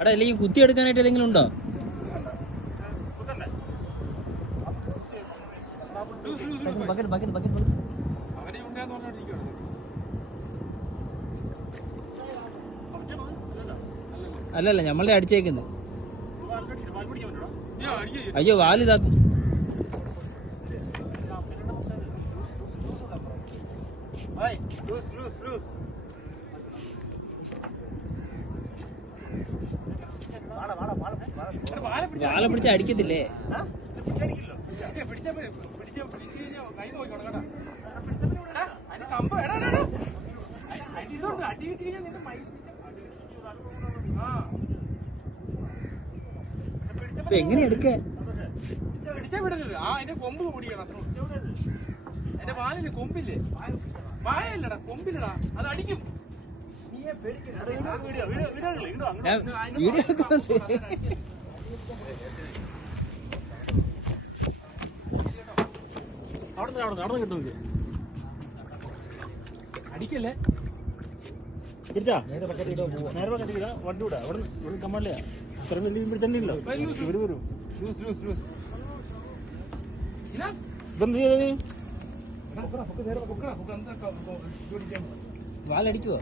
എടാ അല്ലെങ്കിൽ കുത്തിയെടുക്കാനായിട്ട് ഏതെങ്കിലും ഉണ്ടോ? അല്ലല്ല നമ്മളെ അടിച്ചേക്കുന്നത്. അയ്യോ വാലിതാക്കും. വാല പിടിച്ച അടിക്കത്തില്ലേ? എങ്ങനെ എടുക്കേ? അതിന്റെ കൊമ്പ് കൂടിയാണ്. എന്റെ വാലില് കൊമ്പില്ലേ? വായല്ലടാ, കൊമ്പില്ലടാ. അത് അടിക്കും. അവിടെ കിട്ടും. അടിക്കല്ലേ? പിടിച്ചാ നേരെ പക്കത്തില്ല. വണ്ടി വിടാ. അവിടെ കമ്മാളിയാ. ഇത്ര വലിയ പിടിച്ചല്ലോ. ഇവര് വരും. ഇതെന്ത് ചെയ്ത നീ? വാലടിക്കുവോ?